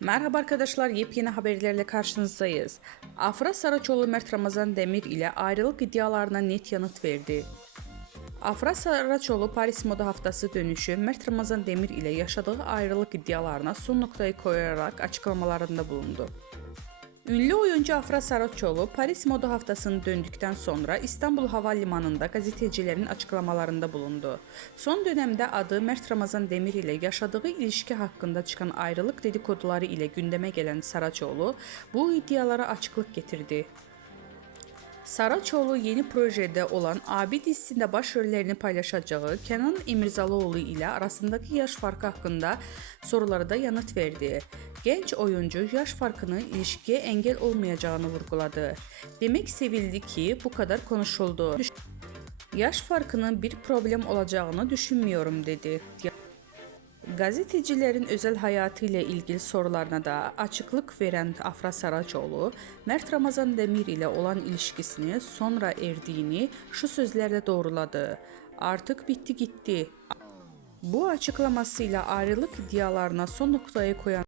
Merhaba arkadaşlar, yepyeni haberlerle karşınızdayız. Afra Saraçoğlu Mert Ramazan Demir ile ayrılık iddialarına net yanıt verdi. Afra Saraçoğlu Paris Moda Haftası dönüşü Mert Ramazan Demir ile yaşadığı ayrılık iddialarına son noktayı koyarak açıklamalarında bulundu. Ünlü oyuncu Afra Saraçoğlu Paris Moda Haftası'nı döndükten sonra İstanbul Havalimanı'nda gazetecilerin açıklamalarında bulundu. Son dönemde adı Mert Ramazan Demir ile yaşadığı ilişki hakkında çıkan ayrılık dedikoduları ile gündeme gelen Saraçoğlu bu iddialara açıklık getirdi. Saraçoğlu yeni projede olan Abi dizisinde başrollerini paylaşacağı Kenan İmirzalıoğlu ile arasındaki yaş farkı hakkında sorulara da yanıt verdi. Genç oyuncu yaş farkının ilişkiye engel olmayacağını vurguladı. Demek sevildi ki bu kadar konuşuldu. Yaş farkının bir problem olacağını düşünmüyorum dedi. Gazetecilerin özel hayatı ile ilgili sorularına da açıklık veren Afra Saraçoğlu, Mert Ramazan Demir ile olan ilişkisini sonra erdiğini şu sözlerle doğruladı. Artık bitti gitti. Bu açıklamasıyla ayrılık iddialarına son noktayı koyan